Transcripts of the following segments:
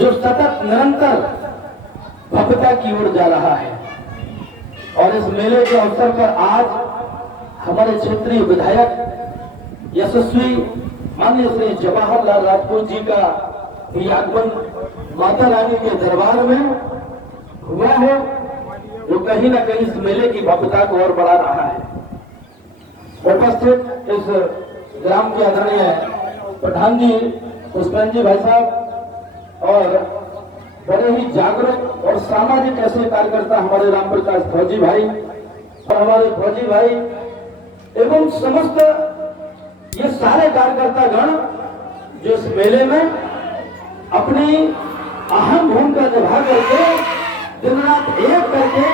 जो सतत निरंतर भव्यता की ओर जा रहा है। और इस मेले के अवसर पर आज हमारे क्षेत्रीय विधायक यशस्वी माननीय श्री जवाहरलाल राजपूत जी का भी आगमन माता रानी के दरबार में हुआ है, जो कहीं न कहीं इस मेले की भव्यता को और बढ़ा रहा है। उपस्थित इस ग्राम के आदरणीय प्रधान जी पुष्पेंद्र जी भाई साहब और बड़े ही जागरूक और सामाजिक ऐसे कार्यकर्ता हमारे राम प्रकाश फौजी भाई और हमारे फौजी भाई एवं समस्त ये सारे कार्यकर्ता गण जो इस मेले में अपनी अहम भूमिका निभा करके दिन रात एक करके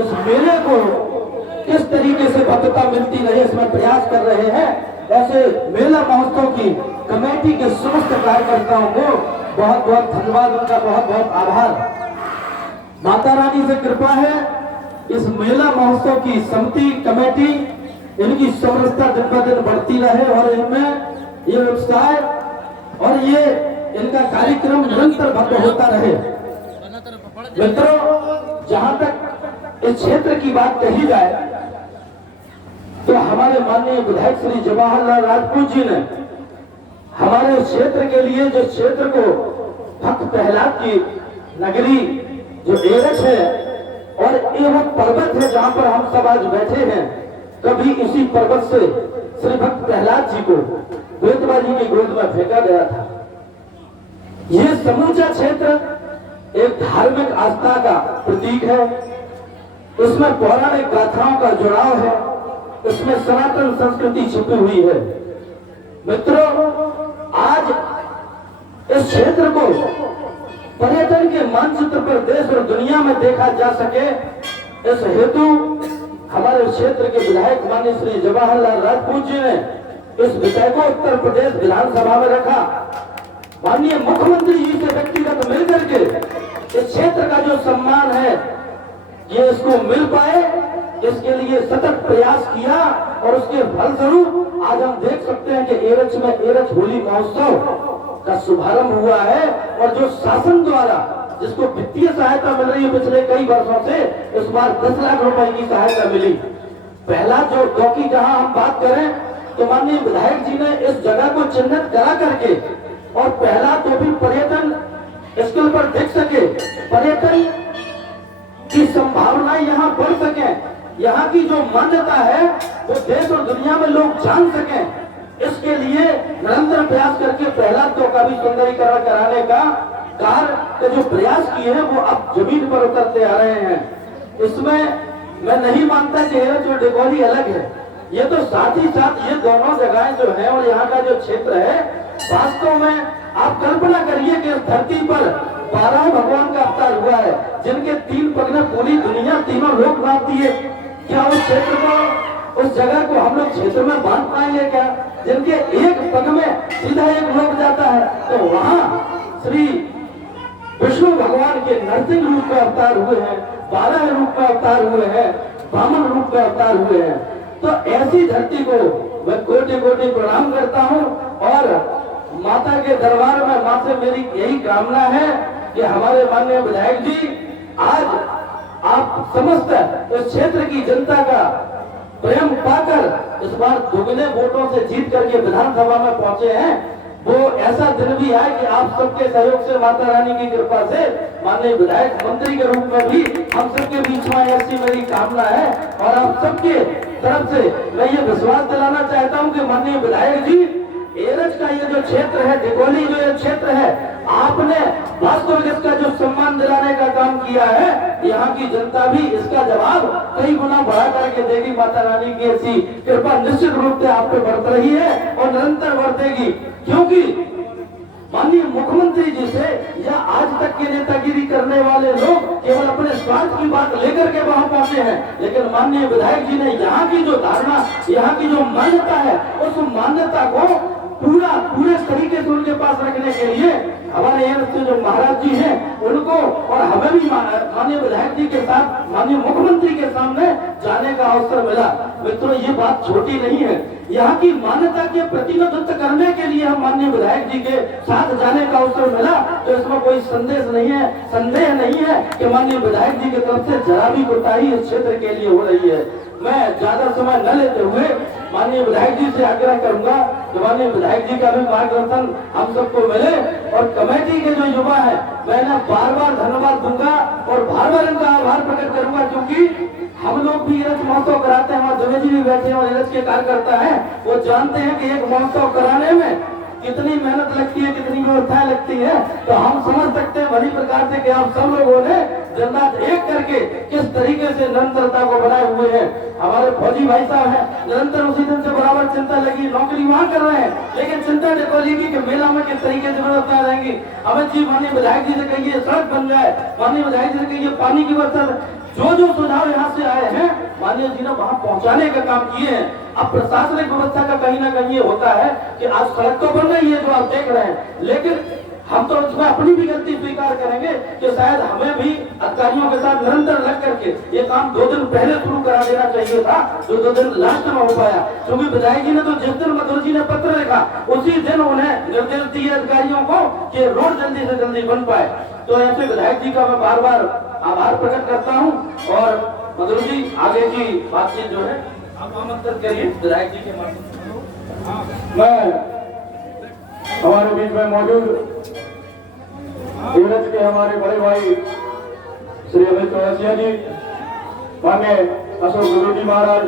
इस मेले को किस तरीके से भव्यता मिलती रहे इसमें प्रयास कर रहे हैं। ऐसे मेला महोत्सव की कमेटी के समस्त कार्यकर्ताओं को बहुत बहुत धन्यवाद, उनका बहुत बहुत आभार। माता रानी से कृपा है इस मेला महोत्सव की समिति कमेटी इनकी समरसता दिन ब दिन बढ़ती रहे और इनमें ये उत्साह और ये इनका कार्यक्रम निरंतर भव्य होता रहे। मित्रों, जहां तक इस क्षेत्र की बात कही जाए तो हमारे माननीय विधायक श्री जवाहरलाल राजपूत जी ने हमारे क्षेत्र के लिए जो क्षेत्र को भक्त प्रहलाद की नगरी जो एरछ है और ये वो पर्वत है जहां पर हम सब आज बैठे हैं, कभी इसी पर्वत से श्री भक्त प्रहलाद जी को बेतवा जी की गोद में फेंका गया था। ये समूचा क्षेत्र एक धार्मिक आस्था का प्रतीक है, इसमें पौराणिक गाथाओं का जुड़ाव है, इसमें सनातन संस्कृति छिपी हुई है। मित्रों, आज इस क्षेत्र को पर्यटन के मानचित्र पर देश और दुनिया में देखा जा सके, इस हेतु हमारे क्षेत्र के विधायक माननीय श्री जवाहरलाल राजपूत जी ने इस विषय को उत्तर प्रदेश विधानसभा में रखा। माननीय मुख्यमंत्री जी से व्यक्तिगत मिलकर के इस क्षेत्र का जो सम्मान है ये इसको मिल पाए, इसके लिए सतत प्रयास किया और उसके फलस्वरूप आज हम देख सकते हैं कि एरछ में एरछ होली महोत्सव का शुभारंभ हुआ है। और जो शासन द्वारा जिसको वित्तीय सहायता मिल रही है पिछले कई वर्षों से, इस बार 10 लाख रुपए की सहायता मिली। पहला जो क्योंकि जहां हम बात करें तो माननीय विधायक जी ने इस जगह को चिन्हित करा करके और पहला तो भी पर्यटन स्थल पर देख सके, पर्यटन की संभावना यहाँ बढ़ सके, यहाँ की जो मान्यता है वो देश और दुनिया में लोग जान सकें, इसके लिए निरंतर प्रयास करके प्रहलाद का भी सुंदरीकरण कराने का कार्य के जो प्रयास किए हैं वो अब जमीन पर उतरते आ रहे हैं। इसमें मैं नहीं मानता कि एरछ और डिगोली अलग है, ये तो साथ ही साथ ये दोनों जगहें जो है और यहाँ का जो क्षेत्र है, वास्तव में आप कल्पना करिए कि इस धरती पर 12 भगवान का अवतार हुआ है, जिनके 3 पग में पूरी दुनिया तीनों लोक नापती है। क्या उस क्षेत्र को, उस जगह को हम लोग क्षेत्र में बांध पाएंगे क्या? जिनके एक पग में सीधा एक लोक जाता है, तो वहां श्री विष्णु भगवान के नरसिंह रूप में अवतार हुए हैं, 12 रूप में अवतार हुए हैं, वामन रूप में अवतार हुए हैं। तो ऐसी धरती को मैं कोटि कोटि प्रणाम करता हूँ और माता के दरबार में मां से मेरी यही कामना है कि हमारे माननीय विधायक जी आज आप समस्त इस क्षेत्र की जनता का प्रेम पाकर इस बार दुगने वोटों से जीत करके विधानसभा में पहुंचे हैं। वो ऐसा दिन भी है कि आप सबके सहयोग से माता रानी की कृपा से माननीय विधायक मंत्री के रूप में भी हम सबके बीच में ऐसी मेरी कामना है। और आप सबके तरफ से मैं ये विश्वास दिलाना चाहता हूं कि माननीय विधायक जी एरछ का ये जो क्षेत्र है, डिगोली जो ये क्षेत्र है, आपने वास्तविक इसका जो सम्मान दिलाने का काम किया है, यहाँ की जनता भी इसका जवाब कई गुना बढ़ा करके देगी। माता रानी की ऐसी कृपा निश्चित रूप से आप पे बरत रही है और निरंतर बरतेगी, क्योंकि माननीय मुख्यमंत्री जी से या आज तक के नेतागिरी करने वाले लोग केवल अपने स्वार्थ की बात लेकर के वहां पहुंचे हैं, लेकिन माननीय विधायक जी ने यहाँ की जो धारणा, यहाँ की जो मान्यता है, उस मान्यता को पूरे तरीके से उनके पास रखने के लिए हमारे यहाँ से जो महाराज जी हैं उनको और हमें भी माननीय विधायक जी के साथ माननीय मुख्यमंत्री के सामने जाने का अवसर मिला। मित्रों, ये बात छोटी नहीं है। यहाँ की मान्यता के प्रतिनिधित्व करने के लिए हम माननीय विधायक जी के साथ जाने का अवसर मिला, तो इसमें कोई संदेह नहीं है कि माननीय विधायक जी की तरफ से जरा भी कोताही इस क्षेत्र के लिए हो रही है। मैं ज्यादा समय न लेते हुए माननीय विधायक जी से आग्रह करूंगा कि माननीय विधायक जी का भी मार्गदर्शन हम सबको मिले और कमेटी के जो युवा है मैं इन्हें बार बार धन्यवाद दूंगा और बार बार इनका आभार प्रकट करूंगा, क्योंकि हम लोग भी इरज महोत्सव कराते हैं। हमारे दुबे जी भी बैठे हैं और इरज के कार्यकर्ता हैं, वो जानते हैं कि एक महोत्सव कराने में कितनी मेहनत लगती है, कितनी व्यवस्थाएं लगती है। तो हम समझ सकते हैं भली प्रकार से कि आप सब लोगों ने दिन रात एक करके किस तरीके से निरंतरता को बनाए हुए हैं। हमारे फौजी भाई साहब हैं, निरंतर उसी दिन से बराबर चिंता लगी, नौकरी वहां कर रहे हैं, लेकिन चिंता डिपोली की कि मेला में किस तरीके से व्यवस्था रहेंगी। अमित जी माननीय विधायक जी से कहिए सड़क बन जाए, माननीय विधायक जी से कहिए पानी की व्यवस्था, जो सुझाव यहाँ से आए हैं माननीय जी ने वहां पहुंचाने का काम किए हैं। अब प्रशासनिक व्यवस्था का कहीं ना कहीं ये होता है कि आज सड़क तो बन रही है जो आप देख रहे हैं, लेकिन हम तो उसमें अपनी भी गलती स्वीकार करेंगे कि शायद हमें भी अधिकारियों के साथ निरंतर लग करके ये काम 2 दिन पहले शुरू करा देना चाहिए था, जो 2 दिन लास्ट में हो पाया। क्योंकि विधायक जी ने तो जिस दिन मधुर जी ने पत्र लिखा उसी दिन उन्हें निर्देश दिए अधिकारियों को कि रोड जल्दी से जल्दी बन पाए। तो ऐसे विधायक जी का मैं बार बार आभार प्रकट करता हूँ और मधुर जी आगे की बातचीत जो है आप आमंत्रित करिए विधायक जी के माध्यम से। मैं हमारे बीच में मौजूद नीरज के हमारे बड़े भाई श्री अमित चौरसिया जी, माननीय अशोक गुरु जी महाराज,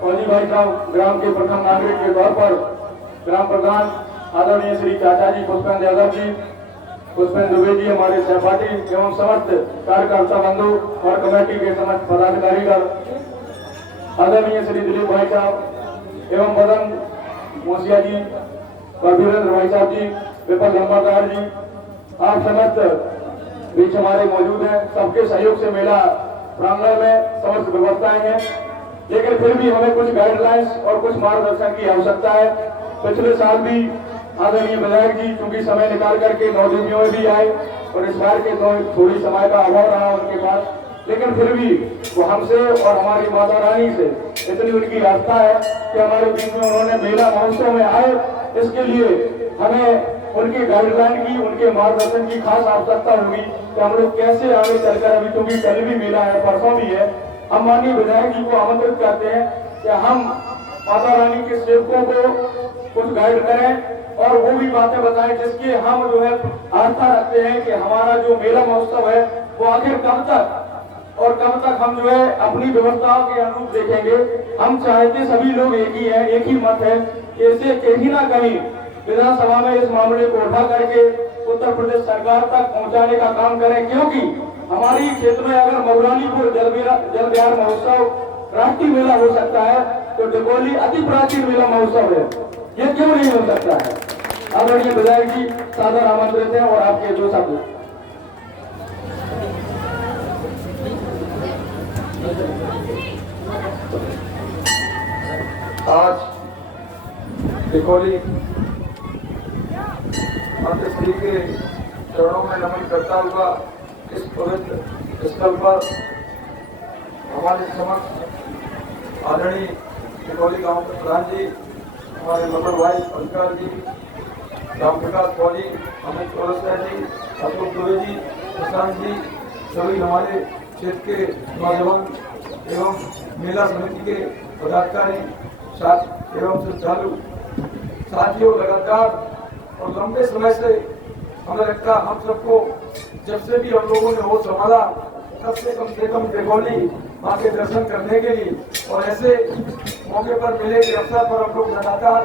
फौजी भाई साहब, ग्राम के प्रथम नागरिक के तौर पर ग्राम प्रधान आदरणीय श्री चाचा जी पुष्पेंद्र यादव जी, पुष्पेंद्र दुबे जी, हमारे सहपाठी एवं समस्त कार्यकर्ता बंधु और कमेटी के समस्त पदाधिकारीगण, आदरणीय श्री दिलीप भाई साहब एवं मदन मोसिया जी और वीरेंद्र भाई साहब जी, विपल लंबाकार जी, आप समस्त बीच हमारे मौजूद हैं। सबके सहयोग से मेला प्रांगण में समस्त व्यवस्थाएं हैं, लेकिन फिर भी हमें कुछ गाइडलाइंस और कुछ मार्गदर्शन की आवश्यकता है। पिछले साल भी आदरणीय विधायक जी चूंकि समय निकाल करके 9 ड्यूटियों में भी आए और इस बार के थोड़ी समय का अभाव रहा उनके पास, लेकिन फिर भी वो हमसे और हमारी माता रानी से इतनी उनकी आस्था है कि हमारे बीच में उन्होंने मेला महोत्सव में आए। इसके लिए हमें उनकी गाइडलाइन की, उनके मार्गदर्शन की खास आवश्यकता होगी कि हम लोग कैसे आगे चलकर, अभी क्योंकि कल भी मेला है, परसों भी है, हम माननीय विधायक जी को आमंत्रित करते हैं कि हम माता रानी के सेवकों को कुछ गाइड करें और वो भी बातें बताएं जिसकी हम जो है आस्था रखते हैं कि हमारा जो मेला महोत्सव है वो आखिर कब तक और कब तक हम जो है अपनी व्यवस्थाओं के अनुरूप देखेंगे। हम चाहते सभी लोग एक ही है, एक ही मत है, इसे कहीं ना कहीं विधानसभा में इस मामले को उठा करके उत्तर प्रदेश सरकार तक पहुंचाने का काम करें, क्योंकि हमारी क्षेत्र में अगर मऊरानीपुर जल विहार महोत्सव राष्ट्रीय मेला हो सकता है तो डिकोली अति प्राचीन मेला महोत्सव है, ये क्यों नहीं हो सकता है। आदरणीय विधायक जी सादर आमंत्रित हैं और आपके जो शब्द। आज डिकोली अंत्येष्टि के चरणों में नमन करता हुआ इस पवित्र स्थल पर हमारे समक्ष आदरणीय डिकोली गांव के प्रधान जी, हमारे मदर भाई अधिकार जी, ग्राम विकास फौजी अमित चौरसिया जी, अशोक दुबे जी, प्रशांत जी, सभी हमारे क्षेत्र के नौजवान एवं मेला समिति के पदाधिकारी साथ एवं श्रद्धालु साथियों, लगातार और लंबे समय से हमें लगता हम सबको जब से भी हम लोगों ने होश संभाला तब से कम डिकोली मां के दर्शन करने के लिए और ऐसे मौके पर मिले के अवसर पर हम लोग लगातार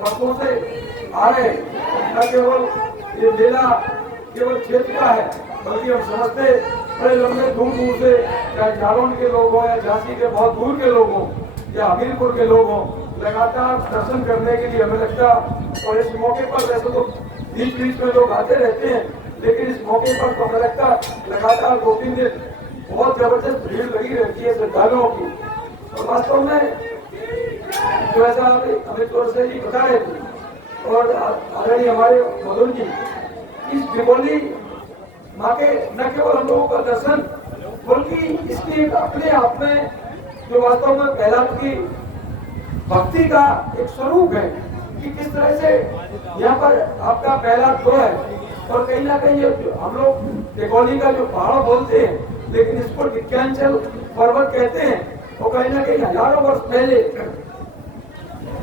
वर्षों से आ रहे। न केवल ये मेला केवल क्षेत्र का है, बल्कि हम समझते बड़े लंबे दूर दूर से, चाहे जालौन के लोग हों या झांसी के बहुत दूर के लोग हों या हमीरपुर के लोग हों, लगातार दर्शन करने के लिए हमें लगता। और इस मौके पर वैसे तो बीच बीच में लोग आते रहते हैं, लेकिन इस मौके पर तो हमें लगता लगातार 2-3 दिन बहुत जबरदस्त भीड़ लगी रहती है श्रद्धालुओं की। और वास्तव में जो ऐसा अमित चौरसिया जी बता रहे थे और आदरणीय हमारे मधुर जी, इस दीपावली माँ के न केवल हम लोगों का दर्शन बल्कि इसकी एक अपने आप में जो वास्तव में प्रहलाद की भक्ति का एक स्वरूप है कि किस तरह से यहाँ पर आपका प्रहलाद तो है और कहीं ना कहीं ये हम लोग दिघौली का जो पहाड़ बोलते हैं लेकिन इसको विज्ञानचल पर्वत कहते हैं और कहीं ना कहीं हजारों वर्ष पहले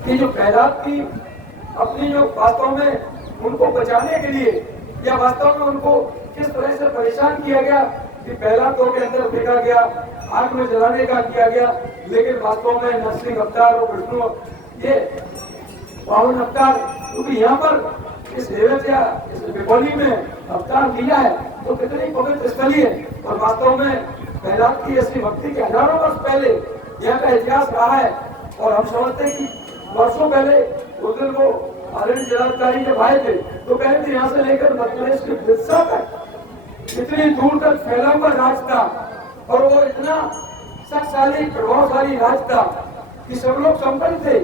कि जो प्रहलाद की अपनी जो वास्तव में उनको बचाने के लिए या वास्तव में उनको किस तरह से परेशान किया गया कि पहला तो के अंदर फेंका गया, आग में जलाने का किया गया, लेकिन वास्तव में नरसिंह अवतार और विष्णु ये पावन अवतार क्योंकि यहाँ पर इस हेरत या इस दीपावली में अवतार लिया है तो कितनी पवित्र स्थली है और वास्तव में प्रहलाद की ऐसी भक्ति के हजारों वर्ष पहले यहाँ का इतिहास रहा है और हम समझते हैं कि वर्षों पहले उस दिन वो आदरणीय जिलाधिकारी जब आए थे तो कहे थे यहाँ से लेकर मध्य प्रदेश के बिरसा तक इतनी दूर तक फैला हुआ राज था और वो इतना शक्तिशाली प्रभावशाली राज था कि सब लोग संपन्न थे।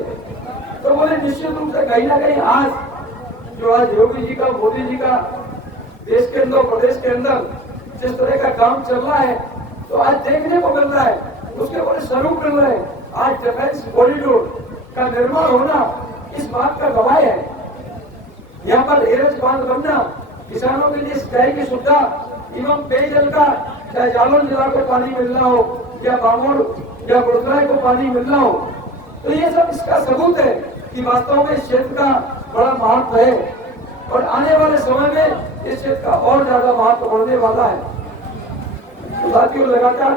तो बोले निश्चित रूप से कहीं ना कहीं आज जो आज योगी जी का मोदी जी का देश के अंदर प्रदेश के अंदर जिस तरह का काम चल रहा है तो आज देखने को मिल रहा है उसके बड़े स्वरूप मिल रहे हैं। आज डिफेंस कॉरिडोर का निर्माण होना इस बात का गवाह है। यहाँ पर एरज बांध बनना किसानों के लिए सिंचाई की सुविधा एवं पेयजल का चाहे जालौन जिला को पानी मिलना हो या बामोड़ या गुरुग्राम को पानी मिलना हो तो ये सब इसका सबूत है कि वास्तव में इस क्षेत्र का बड़ा महत्व है और आने वाले समय में इस क्षेत्र का और ज्यादा महत्व बढ़ने वाला है। तो साथियों लगातार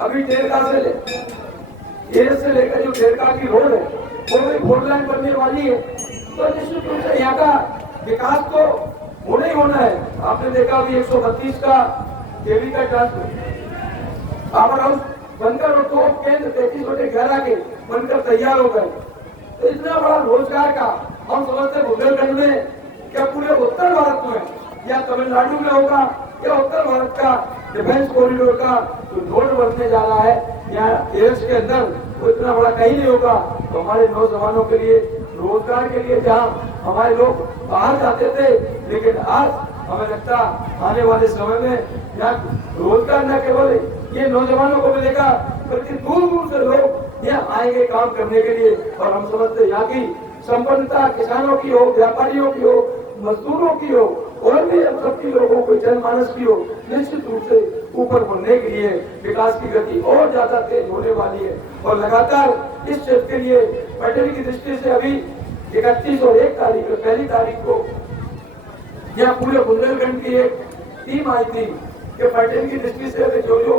अभी डेरका से लेकर जो डेरका की रोड है वो भी 4 लाइन बनने वाली है तो निश्चित रूप से यहाँ का विकास तो होना ही होना है। आपने देखा अभी 132 का केवी का पावर हाउस बनकर और 2 केंद्र 33/11 के बनकर तैयार हो गए तो इतना बड़ा रोजगार का हम समझते बुंदेलखंड में क्या पूरे उत्तर भारत में या तमिलनाडु में होगा या उत्तर भारत का डिफेंस कॉरिडोर का जो रोड बनने जा रहा है यहाँ एयर्स के अंदर वो इतना बड़ा कहीं नहीं होगा। तो हमारे नौजवानों के लिए रोजगार के लिए जहाँ हमारे लोग बाहर जाते थे लेकिन आज हमें लगता आने वाले समय में यहाँ रोजगार न केवल ये नौजवानों को मिलेगा बल्कि दूर दूर से लोग यहाँ आएंगे काम करने के लिए और हम समझते यहाँ की संपन्नता किसानों की हो व्यापारियों की हो मजदूरों की हो और भी हम सबकी लोगों को जनमानस की हो निश्चित रूप से ऊपर बढ़ने के लिए विकास की गति और ज्यादा तेज होने वाली है और लगातार इस क्षेत्र के लिए पटेल की दृष्टि से अभी 31 और 1 तारीख पहली तारीख को यहाँ पूरे बुंदेलखंड की एक टीम आई थी कि पटेल की दृष्टि से जो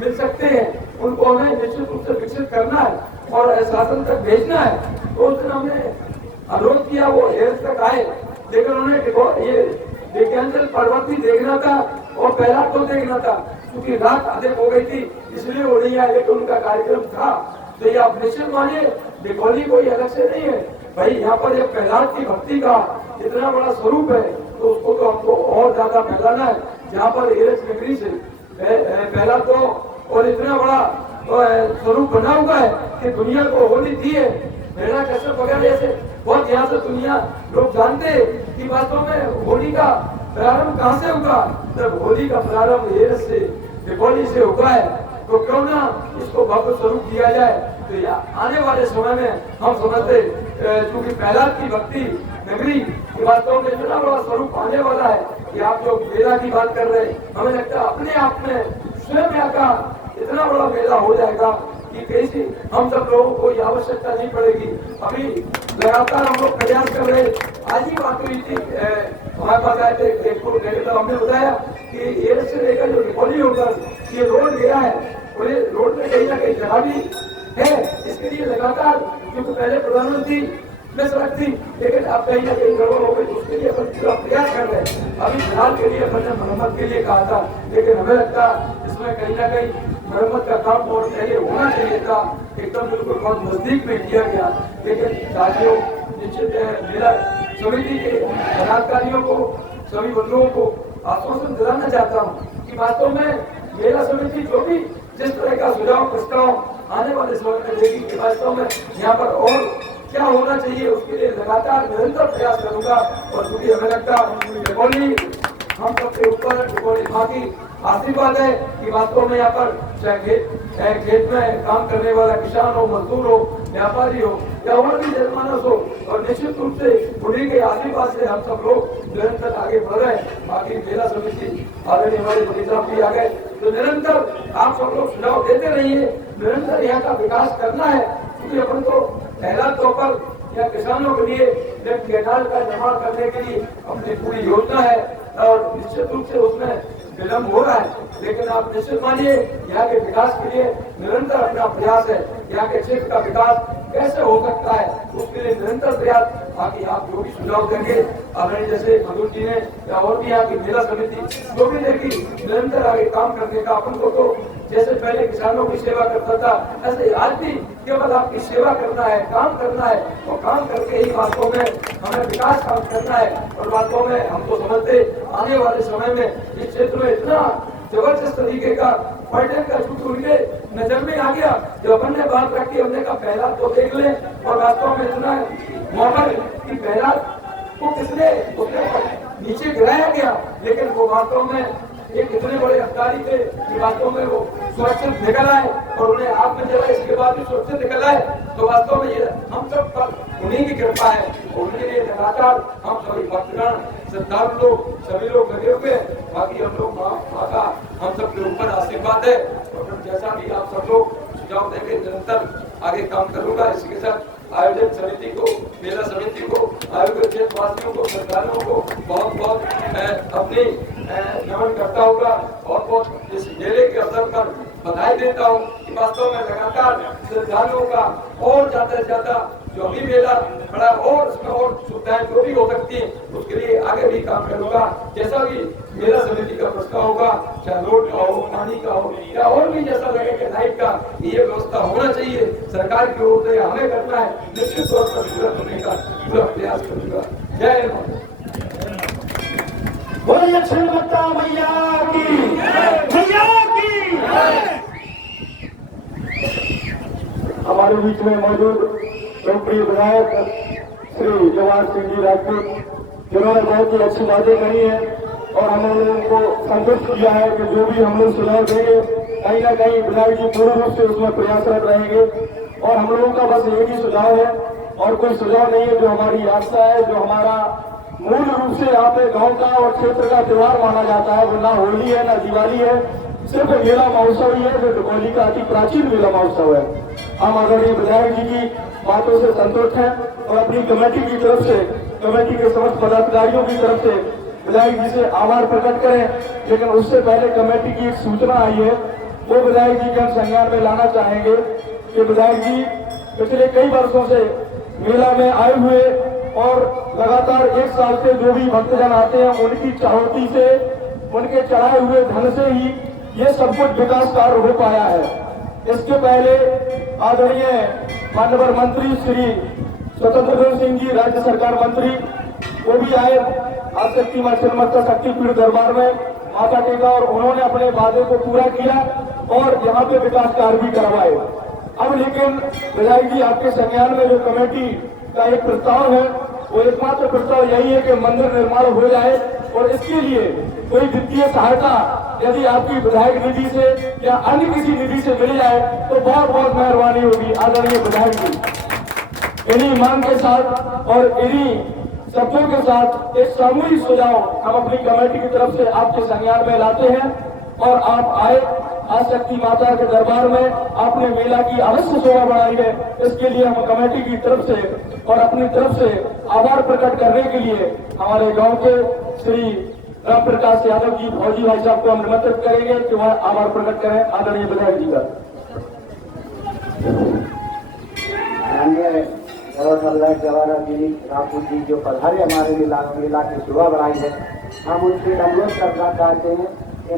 मिल सकते हैं उनको हमें निश्चित रूप से विकसित करना है और शासन तक भेजना है। तो उस दिन हमने अनुरोध किया वो हेल्थ तक आए लेकिन उन्होंने ये विज्ञानचल पर्वत भी देखना था और पहला तो देखना था क्योंकि रात अधिक हो गई थी इसलिए वो नहीं आए लेकिन उनका कार्यक्रम था। तो ये आप निश्चित मानिए दिघौली कोई अलग से नहीं है भाई यहाँ पर ये प्रहलाद की भक्ति का इतना बड़ा स्वरूप है तो उसको तो हमको और ज्यादा फैलाना है। जहाँ पर एरज नगरी से पहला तो और इतना बड़ा स्वरूप बना हुआ है कि दुनिया को होली दी है मेरा कश्यप वगैरह जैसे बहुत यहाँ से दुनिया लोग जानते हैं कि वास्तव में होली का प्रारंभ कहाँ से हुआ जब होली का प्रारंभ एरज से दिघौली से हुआ है तो क्यों ना इसको भव्य स्वरूप दिया जाए। तो आने वाले समय में हम समझते क्योंकि प्रहलाद की भक्ति नगरी वास्तव में इतना बड़ा स्वरूप आने वाला है कि आप जो मेला की बात कर रहे हैं हमें लगता है अपने आप में स्वयं यहाँ का इतना बड़ा मेला हो जाएगा कि कैसी हम सब लोगों को ये आवश्यकता नहीं पड़ेगी। अभी लगातार हम लोग प्रयास कर रहे आज ही बात हुई थी हमारे पास आए थे तो हमने बताया कि एरज से लेकर जो दिघौली होकर ये रोड गया है और ये रोड में कहीं ना कहीं जगह भी है इसके लिए लगातार क्योंकि पहले प्रधानमंत्री में सड़क थी लेकिन अब कहीं ना कहीं गड़बड़ हो गई उसके लिए अपन पूरा प्रयास कर रहे हैं। अभी फिलहाल के लिए अपन ने मरम्मत के लिए कहा था लेकिन हमें लगता इसमें कहीं ना कहीं मरम्मत का काम बहुत पहले होना चाहिए था एकदम बिल्कुल बहुत नजदीक में किया गया लेकिन साथियों निश्चित मेरा समिति के पदाधिकारियों को सभी बंधुओं को आश्वासन दिलाना चाहता हूँ कि वास्तव में मेरा समिति जो भी जिस तरह का सुझाव प्रस्ताव आने वाले समय में देगी कि वास्तव में यहाँ पर और क्या होना चाहिए उसके लिए लगातार निरंतर प्रयास करूंगा। और क्योंकि हमें लगता है हम सबके ऊपर बाकी आशीर्वाद है कि वास्तव में यहाँ पर चाहे खेत में काम करने वाला किसान हो, मजदूर हो, व्यापारी हो या और भी जनमानस हो, और निश्चित रूप से उन्हीं के आशीर्वाद से हम सब लोग निरंतर आगे बढ़ रहे हैं। बाकी मेला समिति आदरणीय हमारे मंत्री भी आ गए, तो निरंतर आप सब लोग सुझाव देते रहिए। निरंतर यहाँ का विकास करना है, क्योंकि अपन तो पहला तौर पर या किसानों के लिए कैनाल का निर्माण करने के लिए अपनी पूरी योजना है, और निश्चित रूप से उसमें विलम्ब हो रहा है, लेकिन आप निश्चित मानिए यहाँ के विकास के लिए निरंतर अपना प्रयास है। यहाँ के क्षेत्र का विकास कैसे हो सकता है उसके लिए निरंतर प्रयास। बाकी आप जो भी सुझाव देंगे आदरणीय जैसे मधुर जी ने या और भी यहाँ की मेला समिति जो भी देगी, निरंतर आगे काम करने का अपन को तो जैसे पहले किसानों की सेवा करता था, ऐसे आज भी केवल आपकी सेवा करना है, काम करना है, और काम करके ही वास्तव में हमें विकास काम करना है। और वास्तव में हम तो समझते आने वाले समय में इस क्षेत्र में इतना जबरदस्त तरीके का पर्यटन का शुरू उनके नजर में आ गया, जो अपन ने बात रखी, हमने का पहला तो देख ले, और वास्तव में इतना मौका की पहला को किसने उसने नीचे गिराया गया, लेकिन वो वास्तव में एक इतने बड़े अधिकारी थे कि वास्तव में वो सुरक्षित निकल आए, और उन्हें आग में जला इसके बाद भी सुरक्षित निकल आए। तो वास्तव में ये हम सब पर उन्हीं की कृपा है, और उनके लिए लगातार हम सभी भक्तगण, श्रद्धालु लोग, सभी लोग लगे हुए हैं। बाकी हम लोग माँ का हम सब के ऊपर आशीर्वाद है, और जैसा भी आप सब लोग सुझाव देंगे निरंतर आगे काम करूंगा। इसके साथ आयोजक समिति को, मेला समिति को, आयोजक क्षेत्रवासियों को, सरकारों को बहुत बहुत अपनी नमन करता होगा, बहुत बहुत इस मेले के अवसर पर बधाई देता हूँ कि वास्तव में लगातार श्रद्धालुओं का और ज्यादा से ज्यादा जो भी मेला बड़ा और उसमें और सुविधाएं जो भी हो सकती है उसके लिए आगे भी काम करूंगा। जैसा भी मेला समिति का प्रस्ताव होगा, चाहे रोड का हो, पानी का हो, या और भी जैसा लगेगा लाइट का, ये व्यवस्था होना चाहिए सरकार की ओर से, हमें करना है, निश्चित तौर पर पूरा करने का पूरा प्रयास करूंगा। जय माता। बोलिए छिन्नमस्ता मैया की, मैया की। हमारे बीच में मौजूद लोकप्रिय विधायक श्री जवाहर सिंह जी राजपूत, जिन्होंने बहुत ही अच्छी बातें कही है, और हम लोगों को संतुष्ट किया है कि जो भी हम लोग सुझाव देंगे कहीं ना कहीं विधायक जी पूर्ण रूप से उसमें प्रयासरत रहेंगे। और हम लोगों का बस एक ही सुझाव है, और कोई सुझाव नहीं है, जो हमारी आस्था है, जो हमारा मूल रूप से यहाँ पे गांव का और क्षेत्र का त्योहार माना जाता है, वो ना होली है ना दिवाली है, सिर्फ मेला महोत्सव ही है, जो दुगोली का अति प्राचीन मेला महोत्सव है। हम आदरणीय विधायक जी की बातों से संतुष्ट हैं, और अपनी कमेटी की तरफ से, कमेटी के समस्त पदाधिकारियों की तरफ से विधायक जी से आभार प्रकट करें। लेकिन उससे पहले कमेटी की एक सूचना आई है, वो विधायक जी के हम संज्ञान में लाना चाहेंगे कि विधायक जी पिछले कई वर्षों से मेला में आए हुए और लगातार एक साल से जो भी भक्तजन आते हैं उनकी चाहती से, उनके चढ़ाए हुए धन से ही ये सब कुछ विकास कार्य हो पाया है। इसके पहले आदरणीय माननीय मंत्री श्री स्वतंत्र सिंह जी, राज्य सरकार मंत्री, वो भी आए आदिशक्ति मां छिन्नमस्ता शक्तिपीठ दरबार में माथा टेका, और उन्होंने अपने वादे को पूरा किया और यहाँ पे विकास कार्य भी करवाए। अब लेकिन विधायक जी आपके संज्ञान में जो कमेटी का एक प्रस्ताव है, वो एकमात्र प्रस्ताव यही है कि मंदिर निर्माण हो जाए, और इसके लिए कोई वित्तीय सहायता यदि आपकी विधायक निधि से या अन्य किसी निधि से मिल जाए तो बहुत बहुत मेहरबानी होगी आदरणीय विधायक जी। इन्हीं मांग के साथ और इन्हीं शब्दों के साथ एक सामूहिक सुझाव हम अपनी कमेटी की तरफ से आपके संज्ञान में लाते हैं, और आप आए आदिशक्ति माता के दरबार में, आपने मेला की अवश्य शोभा बढ़ाई है, इसके लिए हम कमेटी की तरफ से और अपनी तरफ से आभार प्रकट करने के लिए हमारे गांव के श्री राम प्रकाश यादव जी, फौजी भाई साहब को हम निमंत्रित करेंगे कि वह आभार प्रकट करें आदरणीय विधायक जी का। जवाहर जी राजपूत जी जो पधारे हमारे मेला की शोभा बढ़ाई है, हम उनसे अनुरोध करना चाहते हैं कि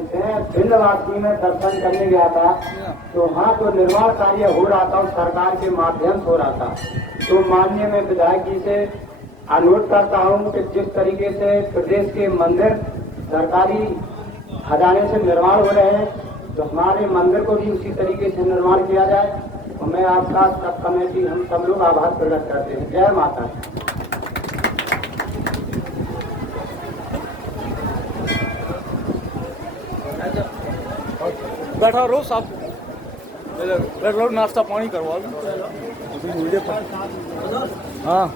भिंडवासी में दर्शन करने गया था, तो वहाँ तो निर्माण कार्य हो रहा था और सरकार के माध्यम से हो रहा था। तो माननीय मैं विधायक जी से अनुरोध करता हूँ कि जिस तरीके से प्रदेश के मंदिर सरकारी खजाने से निर्माण हो रहे हैं, तो हमारे मंदिर को भी उसी तरीके से निर्माण किया जाए। और मैं आपका सब कमेटी हम सब लोग आभार प्रकट करते हैं। जय माता दी। बैठा रहो साहब, बैठ रहो, नाश्ता पानी करवा लो वीडियो पर। हाँ